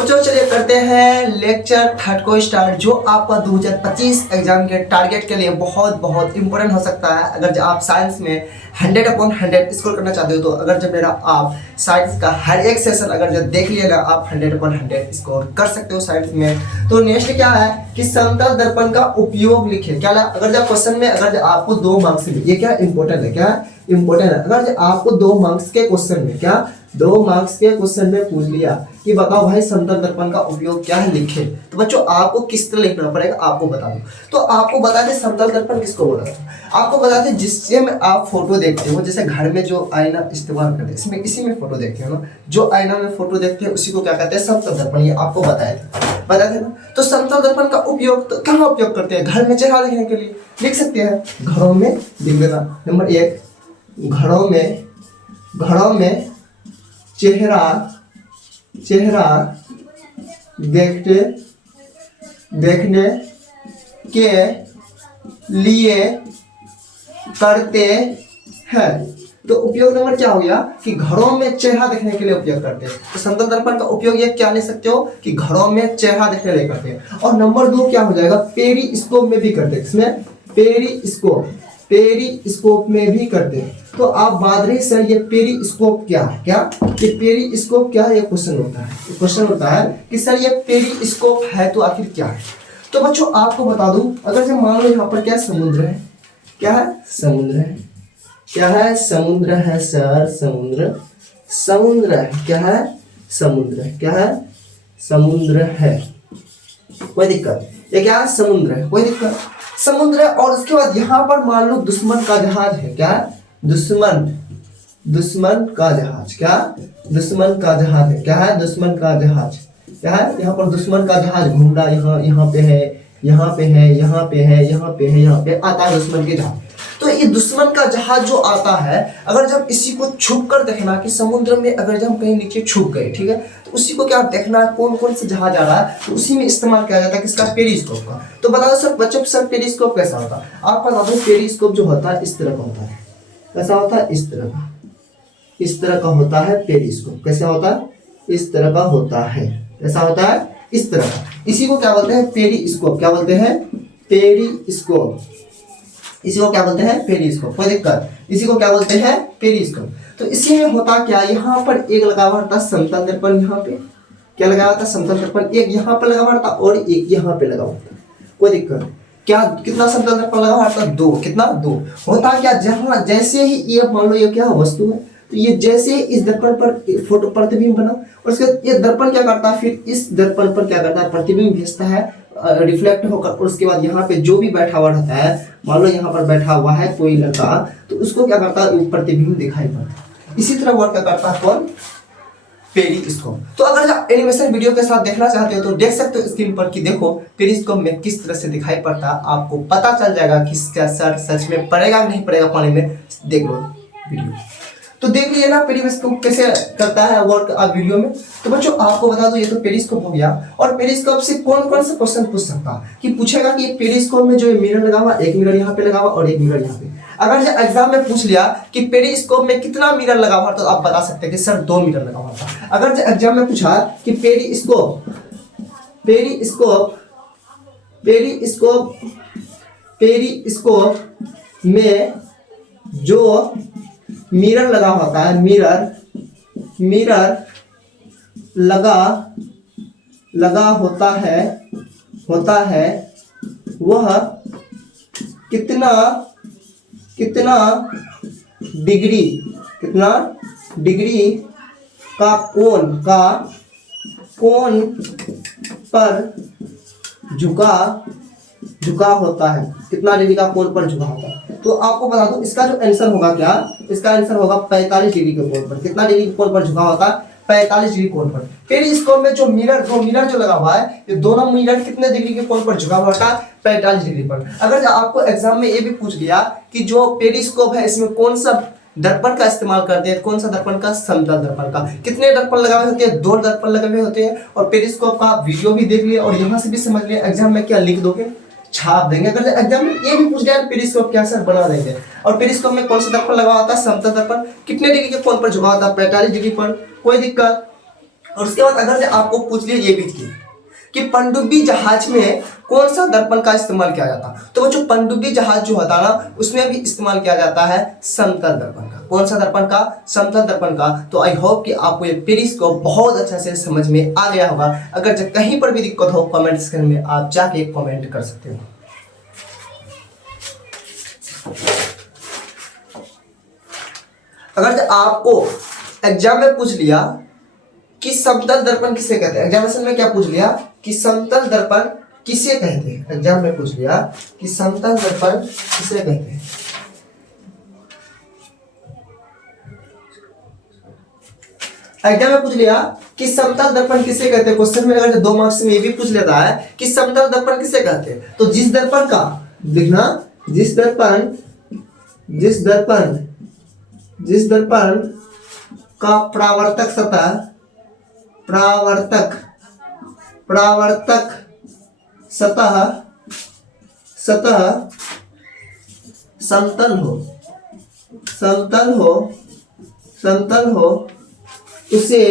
तो चलिए करते हैं लेक्चर थर्ड को स्टार्ट, जो आपका 2025 एग्जाम के टारगेट के लिए बहुत बहुत इंपॉर्टेंट हो सकता है। अगर जब आप साइंस में 100/100 स्कोर करना चाहते हो, तो अगर जब मेरा आप साइंस का हर एक सेशन अगर जब देख लिया ना, आप 100/100 स्कोर कर सकते हो साइंस में। तो नेक्स्ट क्या है कि समतल दर्पण का उपयोग लिखे। क्या अगर जब क्वेश्चन में अगर जब आपको 2 मार्क्स में, ये क्या इंपॉर्टेंट है, क्या इंपॉर्टेंट है, अगर जब आपको 2 मार्क्स के क्वेश्चन में, क्या 2 मार्क्स के क्वेश्चन में पूछ लिया कि बताओ भाई समतल दर्पण का उपयोग क्या है, लिखे। तो बच्चों आपको किस तरह लिखना पड़ेगा आपको बता दूं। तो आपको बता दें समतल दर्पण किसको बोला जाता है। आपको बता दें जिससे में आप फोटो देखते हो, जैसे घर में जो आईना इस्तेमाल करते हैं, इसमें इसी में फोटो देखते हो ना, जो आईना में फोटो देखते हैं उसी को क्या कहते हैं, समतल दर्पण। ये आपको बताया थे ना। तो समतल दर्पण का उपयोग तो कहाँ उपयोग करते हैं, घर में चेहरा देखने के लिए लिख सकते हैं, घरों में लिख देना। नंबर 1, घरों में चेहरा देखने के लिए करते हैं। तो उपयोग नंबर क्या हो गया कि घरों में चेहरा देखने के लिए उपयोग करते हैं। तो समतल दर्पण का उपयोग ये क्या ले सकते हो कि घरों में चेहरा देखने के लिए करते हैं। और नंबर 2 क्या हो जाएगा, पेरिस्कोप में भी करते हैं। इसमें पेरिस्कोप में भी करते हैं। तो आप बात रही सर ये पेरिस्कोप क्या है, ये पेरिस्कोप क्या है, ये क्वेश्चन होता है कि सर ये पेरिस्कोप है तो आखिर क्या है। तो बच्चों आपको बता दूं, अगर जब मान लो यहाँ पर क्या समुद्र है, क्या है समुद्र है, क्या है समुद्र है सर, समुद्र है, क्या है समुद्र है, क्या है समुद्र है, कोई दिक्कत, ये क्या है समुद्र है, कोई दिक्कत समुद्र है। और उसके बाद यहाँ पर मान लो दुश्मन का जहाज है, क्या है दुश्मन का जहाज, क्या दुश्मन का जहाज है, क्या है दुश्मन का जहाज, क्या है यहाँ पर दुश्मन का जहाज घूम रहा है, यहाँ पे है, यहाँ पे है, यहाँ पे है, यहाँ पे है, यहाँ पे आता है दुश्मन के जहाज। तो ये दुश्मन का जहाज जो आता है, अगर जब इसी को छुप कर देखना कि समुद्र में अगर जब हम कहीं नीचे छुप गए, ठीक है, तो उसी को क्या देखना है कौन कौन से जहाज आ रहा है, तो उसी में इस्तेमाल किया जाता है किसका, पेरिस्कोप का। तो बता दो सर बच्चों सर पेरिस्कोप कैसा होता है, आप बता दो पेरिस्कोप जो होता है इस तरह का होता है, कैसा होता है, इस तरह का होता है पेरिस्कोप। कैसा होता है, इस तरह का होता है, कैसा होता है, इस तरह का। इसी को क्या बोलते हैं, पेरिस्कोप। क्या बोलते हैं, पेरिस्कोप। इसी को क्या बोलते हैं, पेरिस्कोप, कोई दिक्कत, इसी को क्या बोलते हैं, पेरिस्कोप। तो इसी में होता क्या, यहाँ पर एक लगा हुआ था समतल दर्पण, यहाँ पे क्या लगा हुआ था समतल दर्पण, एक यहाँ पर लगा हुआ था और एक यहाँ पे लगा हुआ था, कोई दिक्कत। क्या कितना समतल दर्पण लगा हुआ था, 2, कितना 2। होता क्या, जहाँ जैसे ही ये मान लो ये क्या वस्तु है, तो ये जैसे इस दर्पण पर फोटो प्रतिबिंब बना, और उसके ये दर्पण क्या करता है, फिर इस दर्पण पर क्या करता है, प्रतिबिंब भेजता है, रिफ्लेक्ट होकर, और उसके बाद यहाँ पे जो भी बैठा हुआ रहता है, मान लो यहाँ पर बैठा हुआ है कोई लड़का, तो उसको क्या करता है, प्रतिबिंब दिखाई पड़ता है। इसी तरह वर्क करता है कौन, पेरिस्कोप। तो अगर आप एनिमेशन वीडियो के साथ देखना चाहते हो तो देख सकते हो स्क्रीन पर कि देखो पेरिस्कोप में किस तरह से दिखाई पड़ता है, आपको पता चल जाएगा कि इसका सच में पड़ेगा नहीं पड़ेगा पानी में। देख लो वीडियो, तो देख लीजिए ना पेरिस्कोप कैसे करता है वर्क आप वीडियो में। तो बच्चों आपको बता दो ये तो पेरिस्कोप हो गया। और पेरिस्कोप से कौन कौन से क्वेश्चन पूछ सकता है, कि पूछेगा कि पेरिस्कोप में जो मिरर लगा हुआ, एक मिरर यहाँ पे लगा हुआ और एक मिरर यहाँ पे। अगर जो एग्जाम में पूछ लिया कि पेरिस्कोप में कितना मिरर लगा हुआ, तो आप बता सकते हैं कि सर 2 मिरर लगा हुआ था। अगर जो एग्जाम में पूछा कि पेरिस्कोप में जो मिरर लगा होता है, मिरर लगा होता है वह कितना डिग्री का कोण पर झुका होता है, कितना डिग्री का कोण पर झुका होता है। तो आपको बता दूं इसका जो आंसर होगा, क्या इसका आंसर होगा 45 डिग्री के कोण पर। कितना डिग्री के कोण पर झुका होता है, 45 डिग्री कोण पर। पेरिस्कोप में जो मिरर जो लगा हुआ है, ये दोनों मिरर कितने डिग्री के कोण पर झुका हुआ होता है, 45 डिग्री पर। अगर आपको एग्जाम में ये भी पूछ लिया कि जो पेरिस्कोप है इसमें कौन सा दर्पण का इस्तेमाल करते हैं, कौन सा दर्पण का, समतल दर्पण का। कितने दर्पण लगे हुए होते हैं, 2 दर्पण लगे हुए होते हैं। और पेरिस्कोप का वीडियो भी देख लिए और यहाँ से भी समझ लिए, एग्जाम में क्या लिख दोगे, छाप देंगे। अगर एग्जाम में ये भी पूछ गया पेरिस्कोप क्या सर, बना देंगे। और पेरिस्कोप में कौन सा दर्पण लगा होता है, समतल दर्पण। कितने डिग्री के कोण पर झुका होता है, 45 डिग्री पर, कोई दिक्कत। और उसके बाद अगर आपको पूछ लिया ये भी कि पनडुब्बी जहाज में कौन सा दर्पण का इस्तेमाल किया जाता, तो बच्चों पनडुब्बी जहाज जो होता है ना उसमें भी इस्तेमाल किया जाता है समतल दर्पण का। कौन सा दर्पण का? समतल दर्पण का। तो आई होप कि आपको ये पेरिस्कोप बहुत अच्छा से समझ में आ गया होगा। अगर जब कहीं पर भी दिक्कत हो कमेंट सेक्शन में आप जाके कमेंट कर सकते हो। अगर जब आपको एग्जाम में पूछ लिया कि समतल दर्पण किसे कहते हैं, एग्जामिनेशन में क्या पूछ लिया कि समतल दर्पण किसे कहते हैं, एग्जाम में पूछ लिया कि समतल दर्पण किसे कहते हैं, एग्जाम में पूछ लिया कि समतल दर्पण किसे कहते हैं। क्वेश्चन में अगर 2 मार्क्स में ये भी पूछ लेता है कि समतल दर्पण किसे कहते हैं, तो जिस दर्पण का देखना जिस दर्पण का परावर्तक सतह समतल हो उसे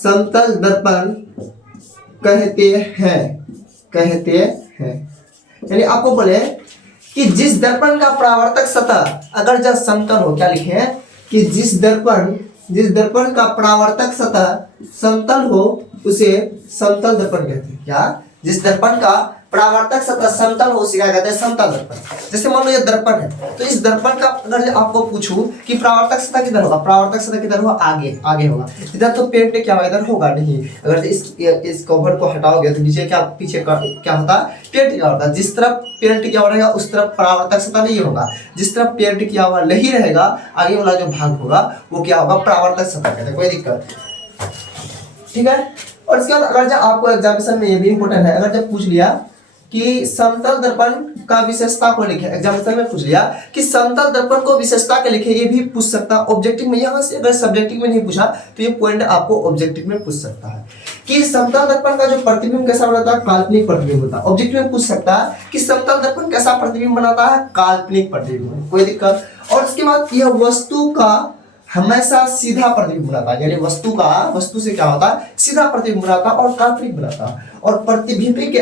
समतल दर्पण कहते हैं। यानी आपको बोले कि जिस दर्पण का परावर्तक सतह अगर जब समतल हो, क्या लिखे हैं कि जिस दर्पण का परावर्तक सतह समतल हो उसे समतल दर्पण कहते हैं। क्या? जिस दर्पण का परावर्तक सतह समतल हो उसे क्या कहते हैं? समतल दर्पण। जैसे मान लो ये दर्पण है, तो इस दर्पण का अगर आपको पूछूं कि परावर्तक सतह किधर होगा, परावर्तक सतह किधर होगा? आगे होगा। इधर तो पेंट क्या होगा? इधर होगा नहीं। अगर इस कवर को हटाओगे तो नीचे पीछे क्या होता है? पेंट क्या होता है? जिस तरफ पेंट किया हुआ रहेगा उस तरफ परावर्तक सतह नहीं होगा, जिस तरफ पेंट किया हुआ नहीं रहेगा आगे वाला जो भाग होगा वो क्या होगा? परावर्तक सतह कहते हैं। कोई दिक्कत? ठीक है। और इसके बाद अगर जब आपको एग्जामिनेशन में ये भी इंपॉर्टेंट है, अगर जब पूछ लिया कि समतल दर्पण का विशेषता को लिखे, एग्जामिनेशन में पूछ लिया कि समतल दर्पण को विशेषता के लिखे, ये भी पूछ सकता है ऑब्जेक्टिव में। यहाँ से अगर सब्जेक्टिव में नहीं पूछा तो ये पॉइंट आपको ऑब्जेक्टिव में पूछ सकता है कि समतल दर्पण का जो प्रतिबिंब कैसा बनाता है? काल्पनिक प्रतिबिंब होता है। ऑब्जेक्टिव में पूछ सकता है कि समतल दर्पण कैसा प्रतिबिंब बनाता है? काल्पनिक प्रतिबिंब। कोई दिक्कत? और उसके बाद यह वस्तु का हमेशा सीधा प्रतिबिंब बनाता है, यानी वस्तु से क्या होता है? सीधा प्रतिबिंब बनाता है और काल्पनिक बनाता है। और प्रतिबिंब के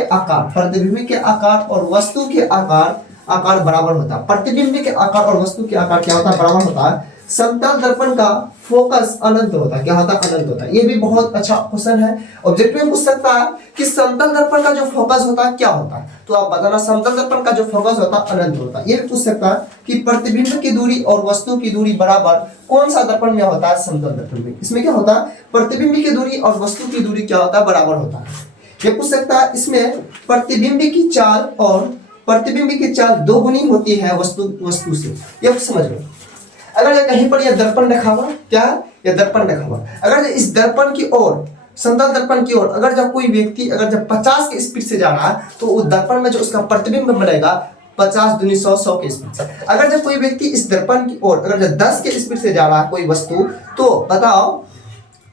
आकार और वस्तु के आकार बराबर होता है। प्रतिबिंब के आकार और वस्तु के आकार क्या होता है? बराबर होता है। समतल दर्पण का फोकस अनंत होता है। क्या होता है? अनंत होता है। ये भी बहुत अच्छा क्वेश्चन है। ऑब्जेक्टिव में पूछ सकता है कि समतल दर्पण का जो फोकस होता है क्या होता है, तो आप बताना समतल दर्पण का जो फोकस होता है अनंत होता है। ये भी पूछ सकता है कि प्रतिबिंब की दूरी और वस्तु की दूरी बराबर कौन सा दर्पण में होता है? समतल दर्पण में। इसमें क्या होता है? प्रतिबिंब की दूरी और वस्तु की दूरी क्या होता है? बराबर होता है। ये पूछ सकता है इसमें प्रतिबिंब की चाल दोगुनी होती है वस्तु से। ये समझ लो। अगर ये कहीं पर यह दर्पण रखा हुआ, क्या है? यह दर्पण रखा हुआ, अगर इस दर्पण की ओर, समतल दर्पण की ओर अगर जब कोई व्यक्ति अगर जब 50 के स्पीड से जा रहा है तो उस दर्पण में जो उसका प्रतिबिंब बनेगा 50 दूनी 100 के स्पीड से। अगर जब कोई व्यक्ति इस दर्पण की ओर अगर जब 10 के स्पीड से जा रहा है कोई वस्तु, तो बताओ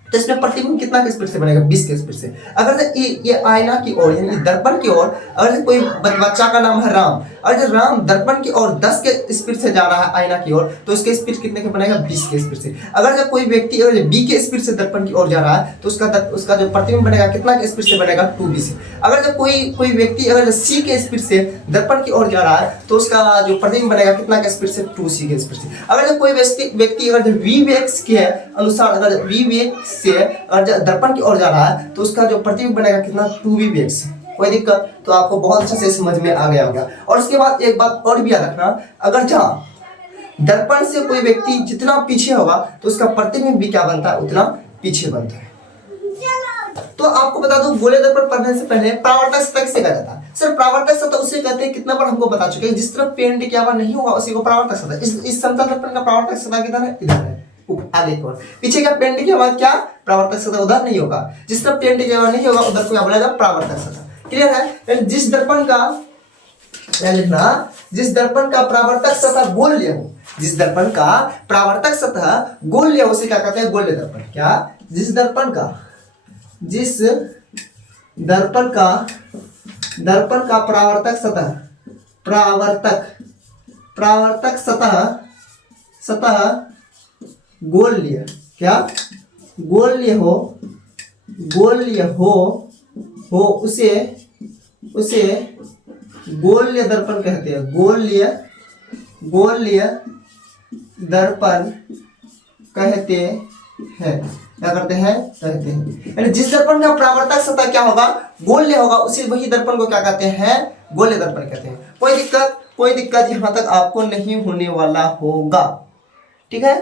तो इसमें प्रतिबिंब कितना के स्पीड से बनेगा? 20 के स्पीड से। अगर ये आईना की ओर यानी दर्पण की ओर अगर कोई बच्चा का नाम है राम, और जब राम दर्पण की ओर 10 के स्पीड से जा रहा है आईना की ओर, तो उसके स्पीड कितने के बनेगा? 20 के स्पीड से। अगर जब कोई व्यक्ति अगर 20 के स्पीड से दर्पण की ओर जा रहा है तो उसका जो प्रतिबिंब बनेगा कितना के स्पीड से बनेगा? 2b से। अगर जब कोई व्यक्ति अगर c के स्पीड से दर्पण की ओर जा रहा है तो उसका जो प्रतिबिंब बनेगा कितना के स्पीड से? 2c के स्पीड से। अगर जब कोई व्यक्ति अगर v वेग के अनुसार अगर v वेग से अगर दर्पण की ओर जा रहा है तो उसका जो प्रतिबिंब बनेगा कितना? 2v वेग से। कोई दिक्कत? तो आपको बहुत अच्छे से समझ में आ गया होगा। और उसके बाद एक बात और भी याद रखना, अगर जहाँ दर्पण से कोई व्यक्ति जितना पीछे होगा तो उसका प्रतिबिंब भी क्या बनता है? उतना पीछे बनता है। तो आपको बता दूं गोले दर्पण पढ़ने से पहले परावर्तक सतह किसे कहा जाता है? सर परावर्तक सतह उसे कहते हैं, कितना बार हमको बता चुके हैं, जिस तरफ पेंट किया हुआ नहीं होगा उसी को परावर्तक सतह। इस समतल दर्पण का परावर्तक सतह किधर है? इधर है, आगे की ओर। पीछे क्या पेंट किया हुआ? क्या परावर्तक सतह उधर नहीं होगा। जिस तरफ पेंट किया हुआ नहीं होगा उधर को क्या बोलेगा? परावर्तक सतह। क्लियर है? जिस दर्पण का लिखना, जिस दर्पण का परावर्तक सतह गोल्य हो, जिस दर्पण का परावर्तक सतह गोल्य हो उसे क्या कहते हैं? गोल्य दर्पण। क्या? जिस दर्पण का परावर्तक प्रावर्तक सतह सतह गोलीय, क्या गोलीय हो उसे गोलीय दर्पण कहते हैं। गोलीय दर्पण कहते हैं। क्या कहते हैं? यानी जिस दर्पण का परावर्तक सतह क्या होगा, गोलीय होगा, उसी वही दर्पण को क्या कहते हैं? गोलीय दर्पण कहते हैं। कोई दिक्कत यहां तक आपको नहीं होने वाला होगा, ठीक है।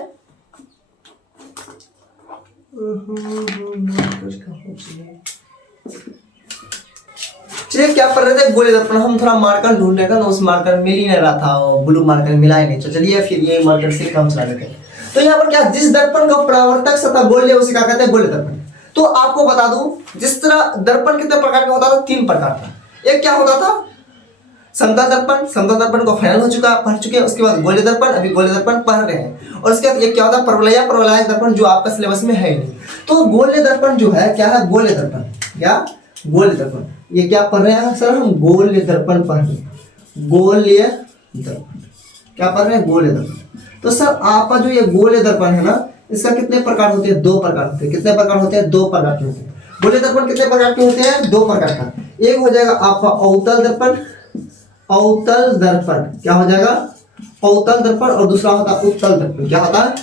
चलिए क्या पढ़ रहे थे? गोलीय दर्पण। हम थोड़ा मार्कर ढूंढ रहे थे ना, उस मार्कर मिल ही नहीं रहा था, ब्लू मार्कर मिला ही नहीं। तो चलिए फिर ये मार्कर से काम चला लेते हैं। तो यहाँ पर क्या, जिस दर्पण का परावर्तक सतह गोलीय उसे क्या कहते हैं? गोलीय दर्पण। तो आपको बता दूं, जिस तरह दर्पण कितने प्रकार का होता था? 3 प्रकार का। एक क्या होता था? समतल दर्पण। समतल दर्पण को फाइनल पढ़ चुके हैं। उसके बाद गोलीय दर्पण, अभी गोलीय दर्पण पढ़ रहे हैं। और उसके बाद एक क्या होता है? परवलयिक दर्पण, जो आपका सिलेबस में है ही नहीं। तो गोलीय दर्पण जो है क्या है? गोलीय दर्पण। क्या? गोलीय दर्पण। ये क्या पढ़ रहे हैं सर? हम गोलीय दर्पण पढ़ रहे हैं। गोलीय दर्पण क्या पढ़ रहे हैं? गोलीय दर्पण। तो सर आपका जो ये गोलीय दर्पण है ना, इसका कितने प्रकार होते हैं? 2 प्रकार होते हैं। कितने प्रकार होते हैं? 2 प्रकार के होते हैं। गोलीय दर्पण कितने प्रकार के होते हैं? 2 प्रकार का। एक हो जाएगा आपका अवतल दर्पण। अवतल दर्पण क्या हो जाएगा? अवतल दर्पण। और दूसरा होता है उत्तल दर्पण। क्या होता है?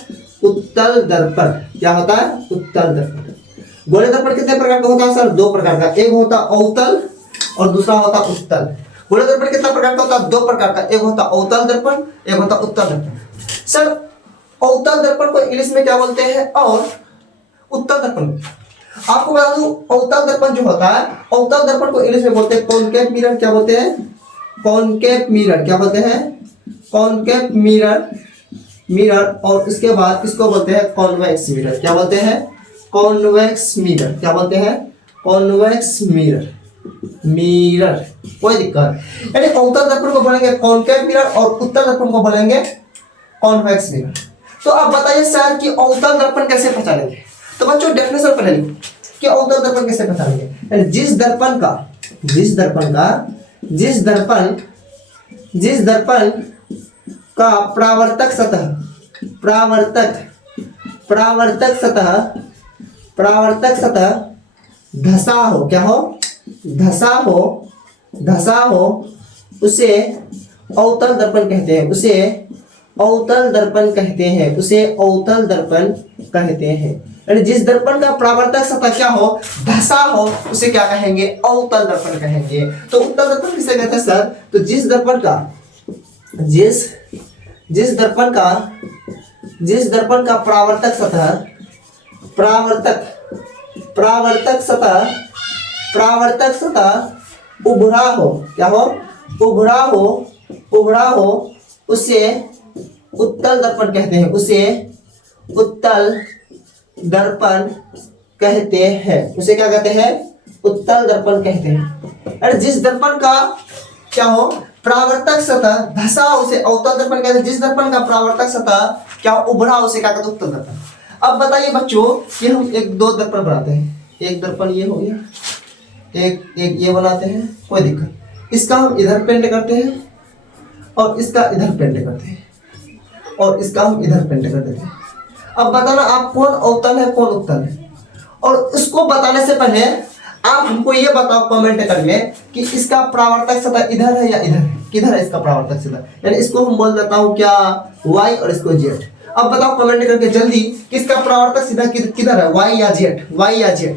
उत्तल दर्पण। क्या होता है? उत्तल दर्पण। गोलीय दर्पण कितने प्रकार का होता है सर? 2 प्रकार का। एक होता अवतल और दूसरा होता उत्तल। गोलीय दर्पण कितना प्रकार का होता है? 2 प्रकार का। एक होता अवतल दर्पण, एक होता उत्तल दर्पण। सर अवतल दर्पण को इंग्लिश में क्या बोलते हैं और उत्तल दर्पण? आपको बता दूं, अवतल दर्पण जो होता है, अवतल दर्पण को इंग्लिश में बोलते हैं कॉनकेव मिरर। क्या बोलते हैं? Concave mirror. क्या बोलते हैं? Concave mirror. और इसके बाद इसको बोलते हैं कॉन्वेक्स मिरर। क्या बोलते हैं? Convex mirror. क्या बोलते हैं? Convex mirror. कोई दिक्कत, यानी अवतल दर्पण को बोलेंगे कॉनकेव मिरर और उत्तल दर्पण को बोलेंगे कॉन्वेक्स मिरर। तो आप बताइए सर कि अवतल दर्पण कैसे पहचानेंगे? तो बच्चों डेफिनेशन पढ़ लीजिए कि अवतल दर्पण कैसे पहचानेंगे। जिस दर्पण का परावर्तक सतह धसा हो, क्या हो? धसा हो उसे अवतल दर्पण कहते हैं। उसे अवतल दर्पण कहते हैं। यानी जिस दर्पण का परावर्तक सतह क्या हो? धसा हो, उसे क्या कहेंगे? अवतल दर्पण कहेंगे। तो उत्तल दर्पण किसे कहते हैं सर? तो जिस दर्पण का परावर्तक सतह उभरा हो, क्या हो? उभरा हो उसे उत्तल दर्पण कहते हैं। उसे उत्तल दर्पण कहते हैं। उसे क्या कहते हैं? उत्तल दर्पण कहते हैं। अरे जिस दर्पण का क्या हो? परावर्तक सतह धसा हो, उसे अवतल दर्पण कहते हैं। जिस दर्पण का परावर्तक सतह क्या उभरा हो, उसे क्या कहते हैं? उत्तल दर्पण। अब बताइए बच्चों कि हम 2 दर्पण बनाते हैं। एक दर्पण ये हो गया, एक ये बनाते हैं। कोई दिक्कत, इसका हम इधर पेंट करते हैं और इसका इधर पेंट करते हैं और इसका हम इधर पेंट कर देते हैं। अब बताना आप कौन अवतल है कौन उत्तल है। और उसको बताने से पहले आप हमको ये बताओ कमेंट करके कि इसका परावर्तक सतह इधर है या इधर है? किधर है इसका परावर्तक सतह? यानी इसको हम बोल देता हूँ क्या? y और इसको z। अब बताओ कमेंट करके जल्दी कि इसका परावर्तक सीधा किधर है? y या z?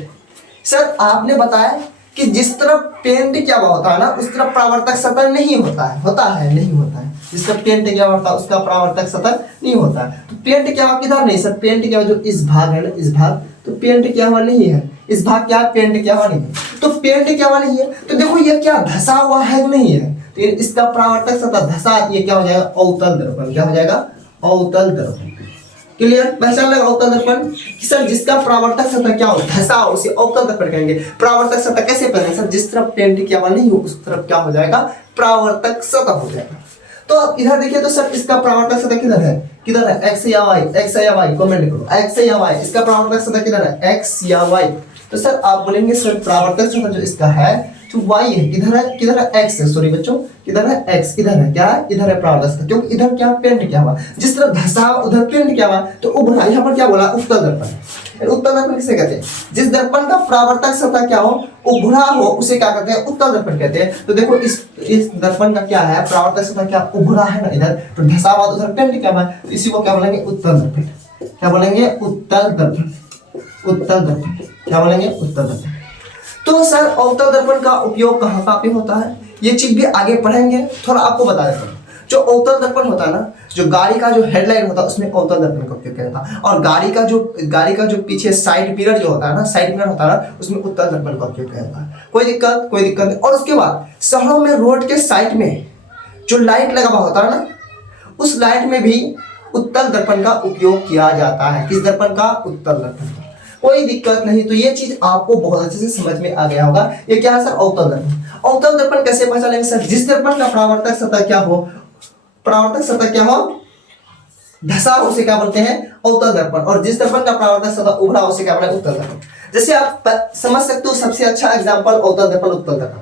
सर आपने बताया कि जिस तरफ पेंट क्या होता है ना, उस तरफ परावर्तक सतह नहीं होता है। नहीं होता है। जिस तरफ पेंट क्या होता है उसका परावर्तक सतह नहीं होता है। तो पेंट क्या किधर नहीं सर? पेंट क्या जो इस भाग है ना, इस भाग, तो पेंट क्या हुआ नहीं है। इस भाग क्या पेंट क्या हुआ नहीं है। तो पेंट क्या हुआ नहीं है। तो देखो ये क्या धसा हुआ है नहीं है। तो इसका परावर्तक सतह धसा, ये क्या हो जाएगा? अवतल दर्पण। क्या हो जाएगा? अवतल दर्पण। क्लियर? पहचान लगा अवतल दर्पण कि सर जिसका परावर्तक सतह क्या हो? धसा हो, उसे अवतल दर्पण कहेंगे। परावर्तक सतह कैसे पहचानेंगे सर? जिस तरफ पेंट किया हुआ नहीं हो उस तरफ क्या हो जाएगा? परावर्तक सतह हो जाएगा। तो अब इधर देखिए तो सर इसका परावर्तक सतह किधर है? x या y? कमेंट करो x या y। इसका परावर्तक सतह किधर है? x या y। तो सर आप बोलेंगे सर परावर्तक सतह जो इसका है, जो y है किधर है x है, सॉरी बच्चों किधर है x, इधर है क्या है, इधर है परावर्तक सतह, क्योंकि इधर क्या पेंट क्या हुआ, जिस तरफ धसा उधर पेंट क्या हुआ, तो उभरा, यहाँ पर क्या बोला उत्तल दर्पण। उत्तल दर्पण किसे कहते हैं, जिस दर्पण का परावर्तक सतह क्या हो उभरा हो उसे क्या कहते हैं, उत्तल दर्पण कहते हैं। तो देखो इस दर्पण का क्या है, परावर्तक सतह क्या उभरा है ना इधर, तो धसा हुआ उधर पेंट क्या हुआ, तो इसी को क्या बोलेंगे उत्तल दर्पण। क्या बोलेंगे, उत्तल दर्पण। उत्तल दर्पण क्या बोलेंगे, उत्तल दर्पण। तो सर अवतल दर्पण का उपयोग कहाँ कहाँ पे होता है, ये चीज भी आगे पढ़ेंगे, थोड़ा आपको बता देता हूँ। जो अवतल दर्पण होता है ना, जो गाड़ी का जो हेडलाइट होता है उसमें अवतल दर्पण का उपयोग किया जाता है, और गाड़ी का जो पीछे साइड मिरर जो होता है ना, साइड मिरर होता है ना, उसमें उत्तल दर्पण का उपयोग किया जाता है। कोई दिक्कत नहीं। और उसके बाद शहरों में रोड के साइड में जो लाइट लगा हुआ होता है ना, उस लाइट में भी उत्तल दर्पण का उपयोग किया जाता है। किस दर्पण का, उत्तल दर्पण का। कोई दिक्कत नहीं। तो ये चीज आपको बहुत अच्छे से समझ में आ गया होगा। ये क्या है सर, अवतल दर्पण। अवतल दर्पण कैसे पहचानेंगे सर, जिस दर्पण का परावर्तक सतह क्या हो, परावर्तक सतह क्या हो धसा, उसे क्या बोलते हैं, अवतल दर्पण। और जिस दर्पण का परावर्तक सतह उभरा उसे क्या बोलते हैं, उत्तल दर्पण। जैसे आप समझ सकते हो, सबसे अच्छा एग्जांपल अवतल दर्पण, उत्तल दर्पण।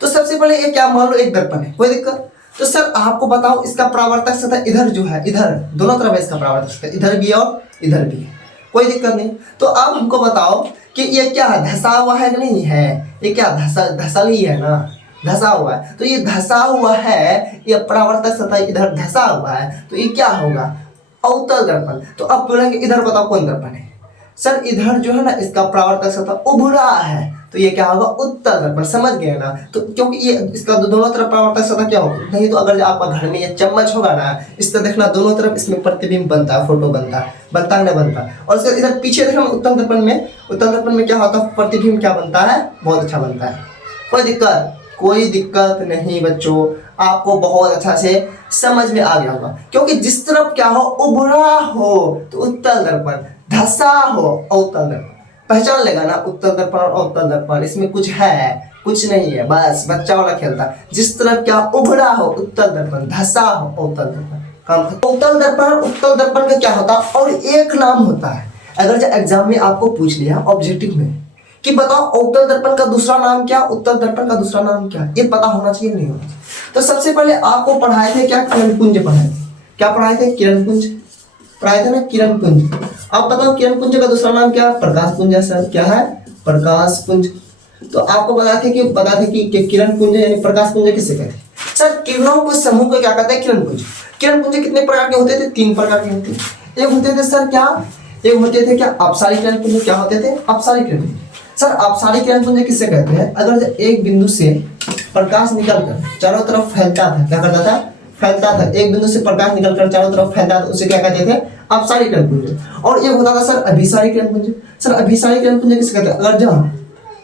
तो सबसे पहले ये क्या, मान लो एक दर्पण है, कोई दिक्कत। तो सर आपको बताओ इसका परावर्तक सतह इधर जो है, इधर दोनों तरफ है इसका परावर्तक सतह, इधर भी और इधर भी है, कोई दिक्कत नहीं। तो अब हमको बताओ कि ये क्या है, धसा हुआ है कि नहीं है, ये क्या धसल ही है ना, धसा हुआ है। तो ये धसा हुआ है, ये परावर्तक सतह इधर धसा हुआ है, तो ये क्या होगा, अवतल दर्पण। तो अब बोलेंगे इधर बताओ कौन दर्पण है सर, इधर जो है ना इसका परावर्तक सतह उभरा है, तो ये क्या होगा, उत्तल दर्पण। समझ गए ना। तो क्योंकि ये इसका दोनों तरफ परावर्तक सतह क्या होगा, नहीं तो अगर आपका घर में ये चम्मच होगा ना, इस तरह देखना दोनों तरफ इसमें प्रतिबिंब बनता है, फोटो बनता है, बनता नहीं बनता। और इसका इधर पीछे देखना उत्तल दर्पण में क्या होता है, प्रतिबिंब क्या बनता है, बहुत अच्छा बनता है। कोई दिक्कत नहीं बच्चों, आपको बहुत अच्छा से समझ में आ गया होगा। क्योंकि जिस तरफ क्या हो, उभरा हो तो उत्तल दर्पण, धसा हो अवतल दर्पण। पहचान लेगा ना, उत्तल दर्पण और अवतल दर्पण, इसमें कुछ है कुछ नहीं है, बस बच्चा वाला खेलता। जिस तरफ क्या उभरा हो उत्तल दर्पण, धसा हो अवतल दर्पण, काम। अवतल दर्पण और उत्तल दर्पण का क्या होता है, और एक नाम होता है। अगर जो एग्जाम में आपको पूछ लिया ऑब्जेक्टिव में कि बताओ अवतल दर्पण का दूसरा नाम क्या, उत्तल दर्पण का दूसरा नाम क्या, ये पता होना चाहिए नहीं होना चाहिए। तो सबसे पहले आपको पढ़ाए थे क्या, किरणपुंज पढ़ाए थे। क्या पढ़ाए थे, किरणपुंज पढ़ाए थे ना, किरणपुंज। अब बताओ किरणपुंज का दूसरा नाम क्या, प्रकाश पुंज है सर, क्या है, प्रकाश पुंज। तो आपको बताते कि किरणपुंज यानी प्रकाश पुंज किसे कहते हैं सर, किरणों को समूह को क्या कहते हैं, किरणपुंज। किरणपुंज कितने प्रकार के होते थे, 3 प्रकार के होते थे। एक होते थे सर क्या, एक होते थे क्या अपसारी किरणपुंज। क्या होते थे, अपसारी किरणपुंज। सर अपसारी किरणपुंज किससे कहते हैं, अगर एक बिंदु से प्रकाश निकलकर चारों तरफ फैलता था, क्या करता था, फैलता था। एक बिंदु से प्रकाश निकलकर चारों तरफ फैलता था, उसे क्या कहते थे, अपसारी किरणपुंज। और एक होता था सर अभिसारी किरणपुंज। सर अभिसारी किरणपुंज किसे कहते हैं, अगर जहाँ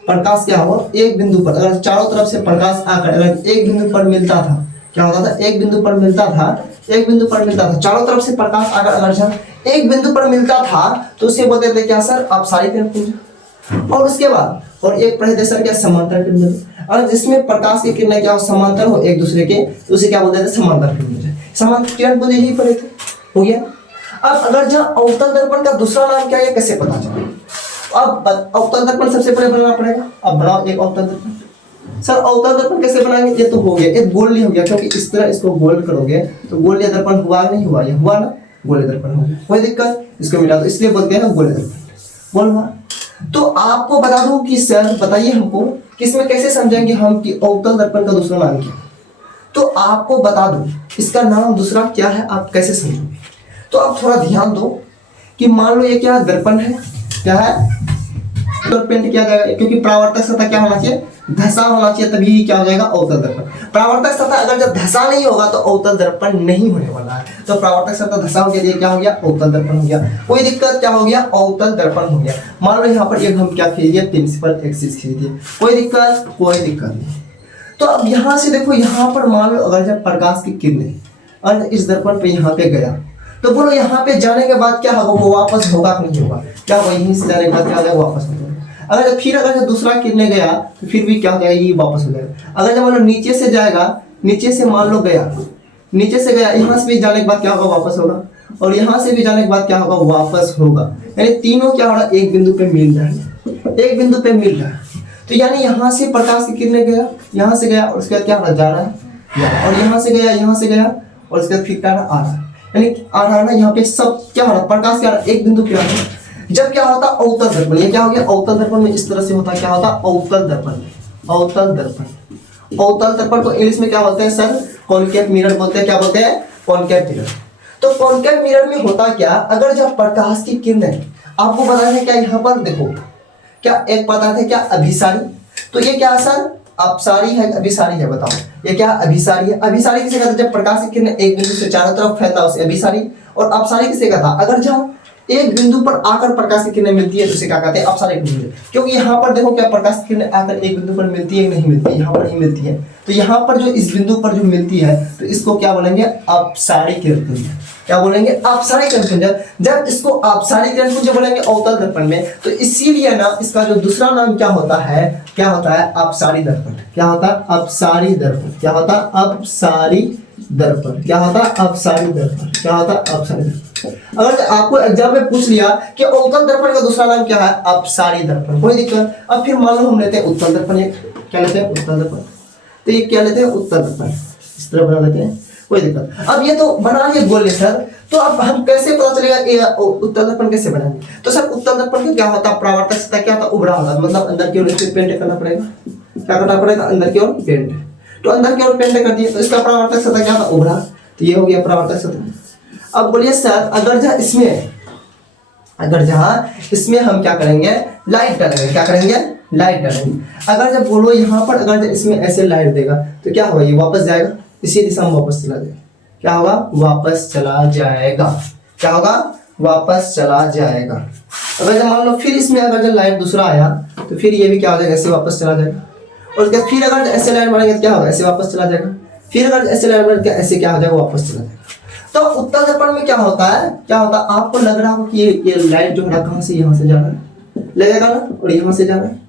प्रकाश क्या हो एक बिंदु पर, अगर चारों तरफ से प्रकाश आकर अगर एक बिंदु पर मिलता था, क्या होता था, एक बिंदु पर मिलता था, चारों तरफ से प्रकाश आकर अगर जहाँ एक बिंदु पर मिलता था, तो उसे बोलते थे क्या सर, अपसारी किरणपुंज। और उसके बाद और एक पढ़े थे सर क्या, समांतर किरणपुंज। और जिसमें प्रकाश की किरणें क्या हो, समांतर हो एक दूसरे के, तो उसे क्या बोलते थे, समांतर किरणपुंज। समांतर किरणपुंज यही पढ़े थे, हो गया। अब अगर जहाँ अवतल दर्पण का दूसरा नाम क्या है, कैसे पता चले। अब अवतल दर्पण सबसे पहले बनाना पड़ेगा। अब बनाओ एक अवतल दर्पण। सर अवतल दर्पण कैसे बनाएंगे, ये तो हो गया, एक गोल हो गया, क्योंकि इस तरह इसको गोल करोगे तो गोलीय दर्पण हुआ नहीं हुआ, ये हुआ ना, गोलीय दर्पण हो गया। कोई दिक्कत, इसको मिला दो, इसलिए बोलते हैं गोलीय दर्पण। बोल हुआ। तो आपको बता दूं कि सर बताइए हमको कि इसमें कैसे समझेंगे हम कि अवतल दर्पण का दूसरा नाम क्या है। तो आपको बता दूं इसका नाम दूसरा क्या है, आप कैसे समझोगे। तो आप थोड़ा ध्यान दो कि मान लो ये क्या दर्पण है, क्या है, पेंट किया जाएगा, क्योंकि परावर्तक सतह क्या होना चाहिए, धसा होना चाहिए, तभी क्या हो जाएगा, अवतल दर्पण। परावर्तक सतह अगर जब धसा नहीं होगा तो अवतल दर्पण नहीं होने वाला है। तो परावर्तक सतह धसा हो गया, क्या हो गया, अवतल दर्पण हो गया। कोई दिक्कत, क्या हो गया, अवतल दर्पण हो गया। मान लो यहाँ पर एक हम क्या खींच दिया, प्रिंसिपल एक्सिस खींच दिया, कोई दिक्कत नहीं। तो अब यहाँ से देखो, यहाँ पर मान लो अगर जब प्रकाश की किरणें और इस दर्पण पे यहाँ पे गया, तो बोलो यहाँ पे जाने के बाद क्या होगा, वो वापस होगा कि नहीं होगा, क्या होगा, यहीं से जाने के बाद क्या हो जाएगा, वापस हो जाएगा। अगर जब दूसरा किरणें गया तो फिर भी क्या हो जाएगा, ये वापस हो जाएगा। अगर जब मान लो नीचे से जाएगा, नीचे से मान लो गया, नीचे से गया, यहाँ से भी जाने के बाद क्या होगा, वापस होगा, और यहाँ से भी जाने के बाद क्या होगा, वापस होगा। यानी तीनों क्या हो रहा है, एक बिंदु पे मिल रहा है, एक बिंदु पे मिल रहा है। तो यानी यहाँ से प्रकाश की किरणें गया, यहाँ से गया और उसके बाद क्या हो रहा है, जा रहा है, और यहाँ से गया, यहाँ से गया और उसके बाद फिर क्या आ रहा है, यानी आ रहा है ना, यहाँ पे सब क्या हो रहा है, प्रकाश क्या आ रहा है, एक बिंदु पे आ रहा है। जब क्या होता है अवतल दर्पण, ये क्या हो गया अवतल दर्पण में इस तरह से होता है, क्या होता है अवतल दर्पण, अवतल दर्पण। अवतल दर्पण को इंग्लिश में क्या बोलते हैं सर, कॉनकेव मिरर बोलते हैं, क्या बोलते हैं, कॉनकेव मिरर। तो कॉनकेव मिरर में होता क्या, अगर जब प्रकाश की किरणें, आपको पता है क्या, यहाँ पर देखो क्या एक पता है क्या अभिसारी, तो ये क्या सर अपसारी है, अभिसारी है, बताओ ये क्या अभिसारी है। अभिसारी किसे कहते हैं, जब प्रकाश की किरणें एक बिंदु से चारों तरफ फैलता है उसे अभिसारी। और अपसारी किसे कहता है, अगर जब एक बिंदु पर आकर प्रकाश की किरणें मिलती है तो उसे क्या कहते हैं, अपसारी किरणें। क्योंकि यहाँ पर देखो क्या प्रकाश की किरणें आकर एक बिंदु पर मिलती है, नहीं मिलती है, यहाँ पर ही मिलती है। तो यहाँ पर जो इस बिंदु पर जो मिलती है तो इसको क्या बोलेंगे, अपसारी किरणपुंज। क्या बोलेंगे, अपसारी किरणपुंज। जब इसको अपसारी किरणपुंज बोलेंगे अवतल दर्पण में, तो इसीलिए ना इसका जो दूसरा नाम क्या होता है, क्या होता है अपसारी दर्पण। क्या होता है, अपसारी दर्पण। क्या होता है, अपसारी दर्पण। क्या होता है, अपसारी दर्पण। क्या होता है, अपसारी दर्पण। अगर आपको एग्जाम में पूछ लिया कि अवतल दर्पण का दूसरा नाम क्या है, अपसारी दर्पण, कोई दिक्कत। अब फिर मान लो हम लेते हैं उत्तल दर्पण, क्या लेते हैं, उत्तल दर्पण। तो ये क्या लेते हैं, उत्तल दर्पण, इस तरह बना लेते हैं, कोई दिक्कत। अब ये तो बना लिए गोले सर, तो अब हम कैसे पता चलेगा ये उत्तल दर्पण कैसे बनाएंगे। तो सर उत्तल दर्पण का क्या होता है, परावर्तक सतह क्या होता है, उभरा होता है, मतलब अंदर की ओर पेंट करना पड़ेगा। क्या करना पड़ेगा, अंदर की ओर पेंट। तो अंदर की ओर पेंट कर दिए तो इसका परावर्तक सतह क्या था, उभरा। तो ये हो गया परावर्तक सतह। अब बोलिए सर अगर जहाँ इसमें हम क्या करेंगे, लाइट डालेंगे। क्या करेंगे, लाइट डालेंगे। अगर जब बोलो यहाँ पर अगर इसमें ऐसे लाइट देगा तो क्या होगा, ये वापस जाएगा, इसी दिशा में वापस चला जाएगा। क्या होगा, वापस चला जाएगा। क्या होगा, वापस चला जाएगा। अगर जब मान लो फिर इसमें अगर जब लाइट दूसरा आया तो फिर ये भी क्या हो जाएगा, ऐसे वापस चला जाएगा। और उसके बाद फिर अगर ऐसे लाइट मारेंगे तो क्या होगा, ऐसे वापस चला जाएगा। फिर अगर ऐसे लाइट मारेंगे ऐसे क्या हो जाएगा, वापस चला जाएगा। तो उत्तल दर्पण में क्या होता है, आपको लग रहा हो कि ये लाइट जो है कहाँ से, यहाँ से जा रहा है, लगेगा ना, और यहाँ से जा रहा है,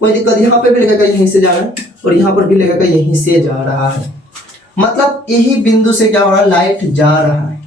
कोई दिक्कत। यहाँ पे भी लगेगा यहीं से जा रहा है, और यहाँ पर भी लगेगा यहीं से जा रहा है। मतलब यही बिंदु से क्या हो रहा है, लाइट जा रहा है।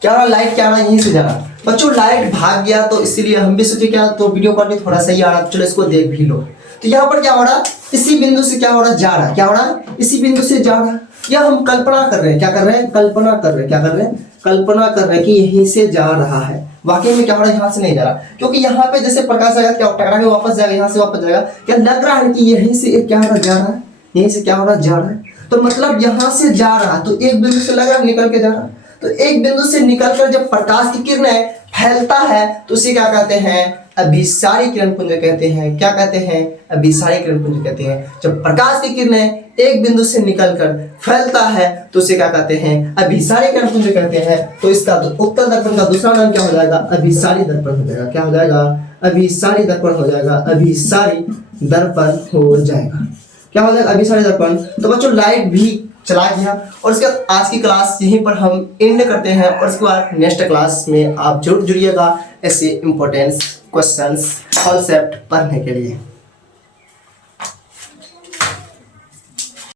क्या रहा, लाइट क्या रहा, यहीं से जा रहा। बच्चों लाइट भाग गया तो इसीलिए हम भी सोचे क्या, तो वीडियो क्वालिटी थोड़ा सही आ रहा, चलो इसको देख भी लो। तो यहाँ पर क्या हो रहा, इसी बिंदु से क्या हो रहा, जा रहा। क्या हो रहा, इसी बिंदु से जा रहा। या हम कल्पना कर रहे हैं, क्या कर रहे हैं, कल्पना कर रहे हैं। क्या कर रहे हैं, कल्पना कर रहे हैं कि यहीं से जा रहा है। वाकई में क्या हो रहा है, यहाँ से नहीं जा रहा, क्योंकि यहाँ पे जैसे प्रकाश आएगा क्या टकरा के वापस जाएगा, यहाँ से वापस जाएगा। क्या लग रहा है कि यहीं से क्या हो रहा, जा रहा है, यहीं से क्या हो रहा, जा रहा है। तो मतलब यहाँ से जा रहा, तो एक बिंदु से लग रहा है निकल के जा रहा। तो एक बिंदु से निकलकर जब प्रकाश की किरणें फैलता है तो उसे क्या कहते हैं, अभिसारी किरणपुंज कहते हैं। क्या कहते हैं, अभिसारी किरणपुंज कहते हैं। जब प्रकाश की किरणें एक बिंदु से निकलकर फैलता है तो उसे क्या कहते हैं, अभिसारी किरणपुंज कहते हैं। तो इसका उत्तल दर्पण का दूसरा नाम क्या हो जाएगा, अभिसारी दर्पण हो जाएगा। क्या हो जाएगा, अभिसारी दर्पण हो जाएगा। अभिसारी दर्पण हो जाएगा। क्या हो जाएगा, अभिसारी दर्पण। तो बच्चों लाइट भी चला गया, और उसके बाद आज की क्लास यहीं पर हम एंड करते हैं। और उसके बाद नेक्स्ट क्लास में आप जरूर जुड़िएगा ऐसे इंपॉर्टेंट क्वेश्चंस कॉन्सेप्ट पढ़ने के लिए।